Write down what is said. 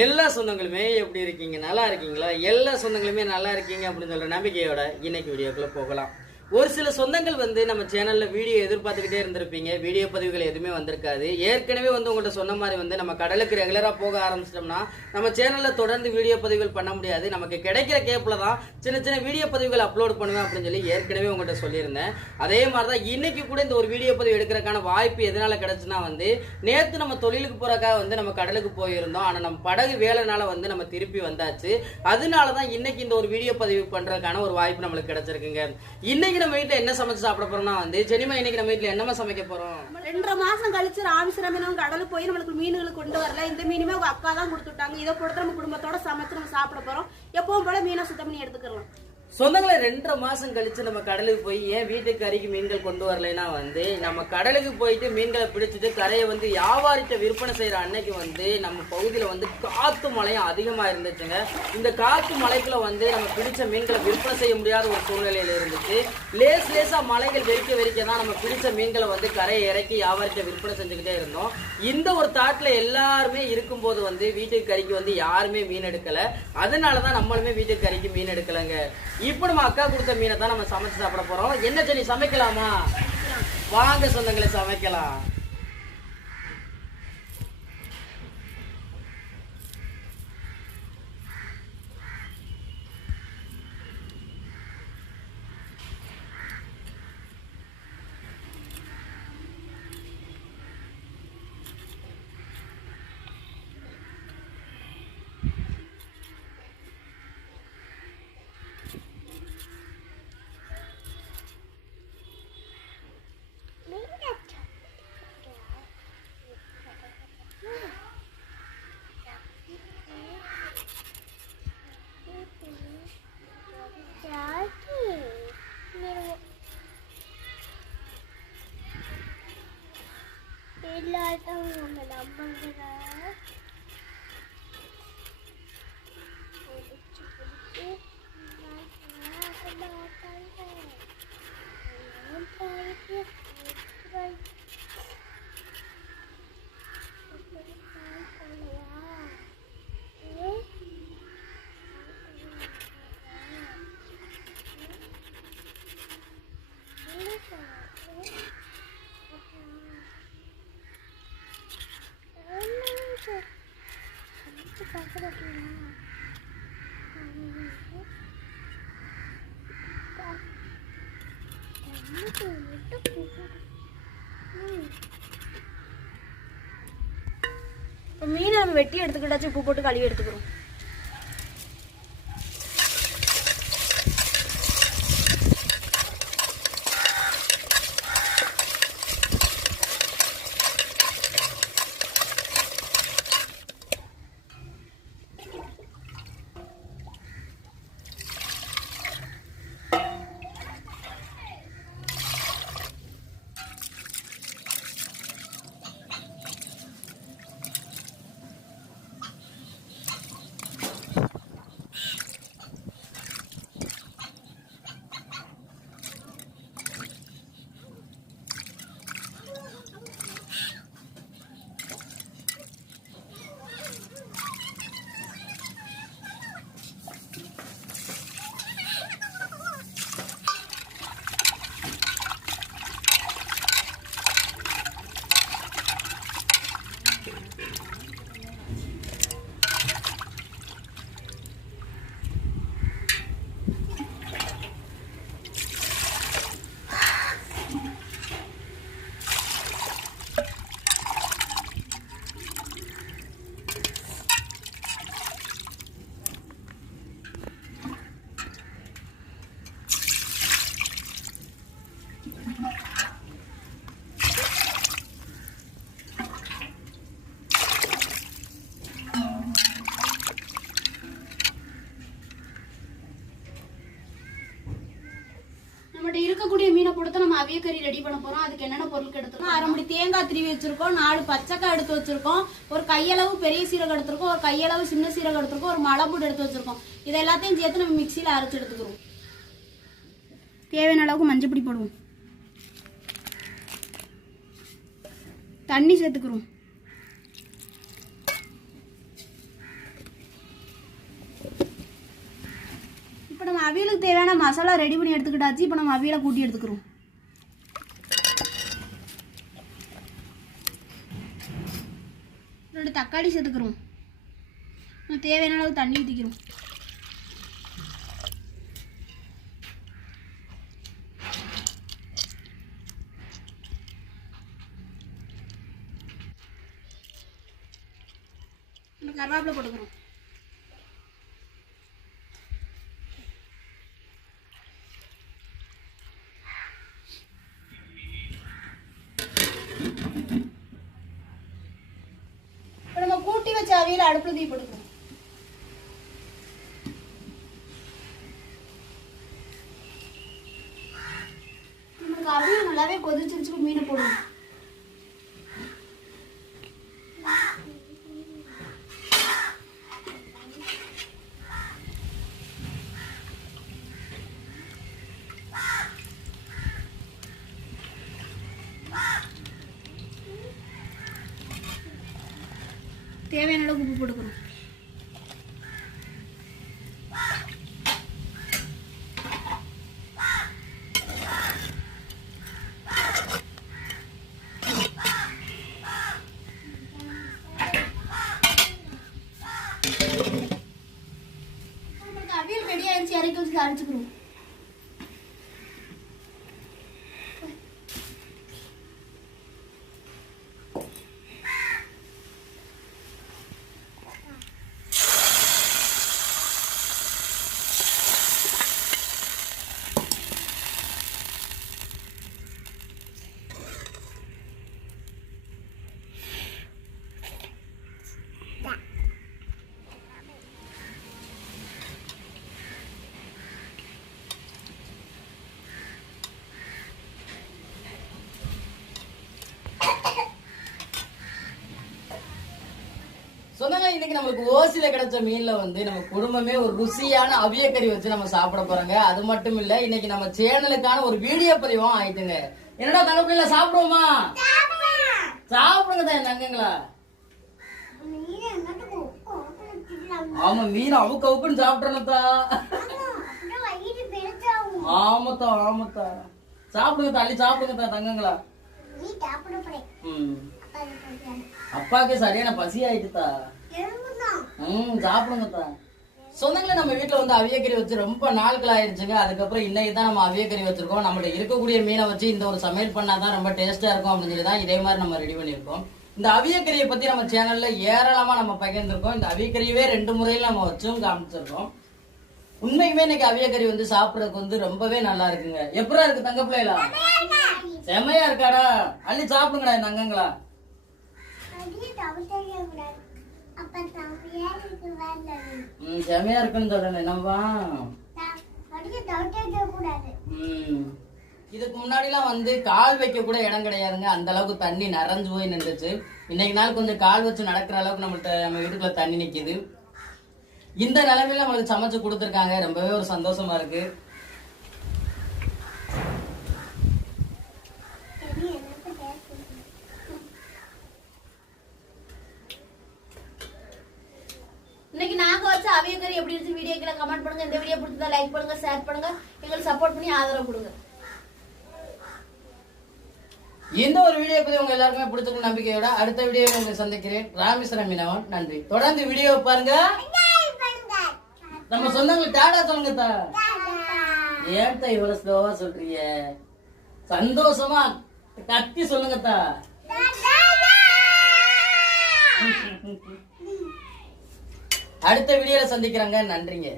எல்லா சொந்தங்களுமே எப்படி இருக்கீங்க? நல்லா இருக்கீங்களா? எல்லா சொந்தங்களுமே நல்லா இருக்கீங்க அப்படின்னு சொல்ற நம்பிக்கையோட இன்னைக்கு வீடியோக்குள்ள போகலாம். ஒரு சில சொந்தங்கள் நம்ம சேனல்ல வீடியோ எதிர்பார்த்துக்கிட்டே இருந்திருப்பீங்க. வீடியோ பதிவுகள் எதுவுமே வந்திருக்காது. ஏற்கனவே உங்கள்கிட்ட சொன்ன மாதிரி நம்ம கடலுக்கு ரெகுலரா போக ஆரம்பிச்சிட்டோம்னா நம்ம சேனல்ல தொடர்ந்து வீடியோ பதிவுகள் பண்ண முடியாது. நமக்கு கிடைக்கிற கேப்ல தான் சின்ன சின்ன வீடியோ பதிவுகள் அப்லோட் பண்ணுவேன் அப்படின்னு சொல்லி ஏற்கனவே உங்கள்கிட்ட சொல்லியிருந்தேன். அதே மாதிரி தான் இன்னைக்கு கூட இந்த ஒரு வீடியோ பதிவு எடுக்கிறதுக்கான வாய்ப்பு எதனால கிடைச்சுன்னா நேற்று நம்ம தொழிலுக்கு போறக்காக நம்ம கடலுக்கு போயிருந்தோம். ஆனா நம்ம படகு வேலைனால நம்ம திருப்பி வந்தாச்சு. அதனால தான் இன்னைக்கு இந்த ஒரு வீடியோ பதிவு பண்றதுக்கான ஒரு வாய்ப்பு நம்மளுக்கு கிடைச்சிருக்குங்க. இன்னைக்கு நம்ம வீட்டுல என்ன சமைச்சு சாப்பிட போறோம்னா ஜெனிமா இன்னைக்கு நம்ம வீட்டுல என்னமா சமைக்க போறோம்? 2 மாசம் கழிச்சு ராமேஸ்வரம் மீன் கடலுக்கு போய் நம்மளுக்கு மீன்களை கொண்டு வரல. இந்த மீனுமே உங்க அக்கா தான் கொடுத்துட்டாங்க. இதை கொடுத்து நம்ம குடும்பத்தோட சமைச்சு நம்ம சாப்பிட போறோம். எப்பவும் போல மீனை சுத்தம் பண்ணி எடுத்துக்கலாம். சொந்தங்களை 2 மாசம் கழிச்சு நம்ம கடலுக்கு போய் ஏன் வீட்டுக்கு கறிக்கு மீன்கள் கொண்டு வரலைன்னா நம்ம கடலுக்கு போயிட்டு மீன்களை பிடிச்சிட்டு கரையை வியாபாரிட்ட விற்பனை செய்யற அன்னைக்கு நம்ம பகுதியில காத்து மழையும் அதிகமா இருந்துச்சுங்க. இந்த காத்து மழைக்குள்ள நம்ம பிடிச்ச மீன்களை விற்பனை செய்ய முடியாத ஒரு சூழ்நிலையில இருந்துச்சு. லேசா மலைகள் வெறிக்க தான் நம்ம பிடிச்ச மீன்களை கரையை இறக்கி வியாபாரிட்ட விற்பனை செஞ்சுக்கிட்டே இருந்தோம். இந்த ஒரு தாட்ல எல்லாருமே இருக்கும்போது வீட்டுக்கு கறிக்கு யாருமே மீன் எடுக்கல. அதனாலதான் நம்மளுமே வீட்டுக்கு கறிக்கு மீன் எடுக்கலங்க. இப்போ நம்ம அக்கா கொடுத்த மீனை தான் நம்ம சமைச்சு சாப்பிட போறோம். என்ன சொல்லி சமைக்கலாமா? வாங்க சொந்தங்களை சமைக்கலாம். மீனை நம்ம வெட்டி எடுத்துக்கிட்டாச்சு. உப்பு போட்டு கழுவி எடுத்துக்கிறோம். இருக்கக்கூடிய மீனை கொடுத்து நம்ம அவியக்கறி ரெடி பண்ண போறோம். அதுக்கு என்னென்ன பொருட்கள் எடுத்துருக்கோம்? 1/2 முடி தேங்காய் திருவி வச்சிருக்கோம். 4 பச்சைக்காய் எடுத்து வச்சிருக்கோம். ஒரு கையளவு பெரிய சீரகம் எடுத்திருக்கோம். ஒரு கையளவு சின்ன சீரகம் எடுத்திருக்கோம். ஒரு மலைப்பூடு எடுத்து வச்சிருக்கோம். இது எல்லாத்தையும் சேர்த்து நம்ம மிக்சியில அரைச்சு எடுத்துக்கிறோம். தேவையான அளவுக்கு மஞ்சள் பொடி போடுவோம். தண்ணி சேர்த்துக்கிறோம். அவியலுக்கு தேவையான மசாலா ரெடி பண்ணி எடுத்துக்கிட்டாச்சு. இப்போ நம்ம அவியலை கூட்டி எடுத்துக்கிறோம். ரெண்டு தக்காளி சேர்த்துக்கிறோம். தேவையான அளவு தண்ணி ஊற்றிக்கிறோம். கருவேப்பிலை போட்டுக்கிறோம். இப்போ நம்ம கூட்டி வச்ச அவியலை அடுப்புல தூக்கி போட்டுக்கிறோம். நமக்கு அவியல் நல்லாவே கொதிச்சிருச்சு. மீனை போடுவோம். தேவையான அளவு உப்பு போட்டுக்கிறோம். அவியல் ரெடி ஆயிடுச்சு. இறக்கி வச்சு அரைச்சுக்கிறோம். சொன்னாங்க இன்னைக்கு நம்மளுக்கு ஓசில கிடைச்ச மீன்ல வந்து நம்ம குடும்பமே ஒரு ருசியான அவியக்கறி வச்சு நம்ம சாப்பிட போறோங்க. அது மட்டும் இல்ல, இன்னைக்கு நம்ம சேனலுக்கான ஒரு வீடியோ பதிவும் ஆயிட்டுங்க. என்னடா தங்கப்பிள்ளைல சாப்பிடுவோமா? சாப்பிடுங்க தான் தங்கங்களா. ஆமா, மீன் அவுக்கு அவுக்குன்னு சாப்பிட்டோம்தா. ஆமத்தா ஆமத்தா, சாப்பிடுங்க தள்ளி சாப்பிடுங்க தங்கங்களா. அப்பாக்கு சரியான பசி ஆயிட்டுதா. சாப்பிடுங்கத்தா. சொந்தங்களே, நம்ம வீட்டுல வந்து அவியக்கறி வச்சு ரொம்ப நாட்கள் ஆயிடுச்சுங்க. அதுக்கப்புறம் இன்னைக்கு தான் நம்ம அவியக்கறி வச்சிருக்கோம். நம்மகிட்ட இருக்கக்கூடிய மீனை வச்சு இந்த ஒரு சமையல் பண்ணாதான் ரொம்ப டேஸ்டா இருக்கும் அப்படின்னு சொல்லி தான் இதே மாதிரி நம்ம ரெடி பண்ணிருக்கோம். இந்த அவியக்கறியை பத்தி நம்ம சேனல்ல ஏராளமா நம்ம பகிர்ந்திருக்கோம். இந்த அவியக்கறியவே 2 முறையில நம்ம வச்சும் காமிச்சிருக்கோம். உண்மைக்குமே இன்னைக்கு அவியக்கறி வந்து சாப்பிடறதுக்கு வந்து ரொம்பவே நல்லா இருக்குங்க. எப்படா இருக்கு தங்க பிள்ளைகளா? செமையா இருக்காடா. அள்ளி சாப்பிடுங்கடா இந்த அங்கங்களா. செமையா இருக்குன்னு சொல்றேன் என்னவா. இதுக்கு முன்னாடி எல்லாம் வந்து கால் வைக்க கூட இடம் கிடையாதுங்க. அந்த அளவுக்கு தண்ணி நிறைஞ்சு போய் நின்றுச்சு. இன்னைக்கு நாள் கொஞ்சம் கால் வச்சு நடக்கிற அளவுக்கு நம்ம வீட்டுக்குள்ள தண்ணி நிக்குது. இந்த நிலைமையில நம்மளுக்கு சமைச்சு கொடுத்துருக்காங்க. ரொம்பவே ஒரு சந்தோஷமா இருக்கு. இன்னைக்கு நாங்க வச்ச அவியக்கறி எப்படி இருக்கு வீடியோக்குள்ள கமெண்ட் பண்ணுங்க. இந்த வீடியோ பிடிச்சதா லைக் பண்ணுங்க, ஷேர் பண்ணுங்க, எங்களுக்கு சப்போர்ட் பண்ணி ஆதரவு கொடுங்க. இந்த ஒரு வீடியோ பத்தி உங்க எல்லாருக்குமே பிடிச்சிருக்கும் நம்பிக்கையோட அடுத்த வீடியோ உங்களை சந்திக்கிறேன். ராமேஸ்வரம் மீனவன். நன்றி. தொடர்ந்து வீடியோ பாருங்க. நம்ம சொந்தங்களுக்கு டாடா சொல்லுங்க. ஏன்டா இவ்வளவு ஸ்லோவா சொல்றீங்க? சந்தோஷமா கத்தி சொல்லுங்க. அடுத்த வீடியோல சந்திக்கிறாங்க. நன்றிங்க.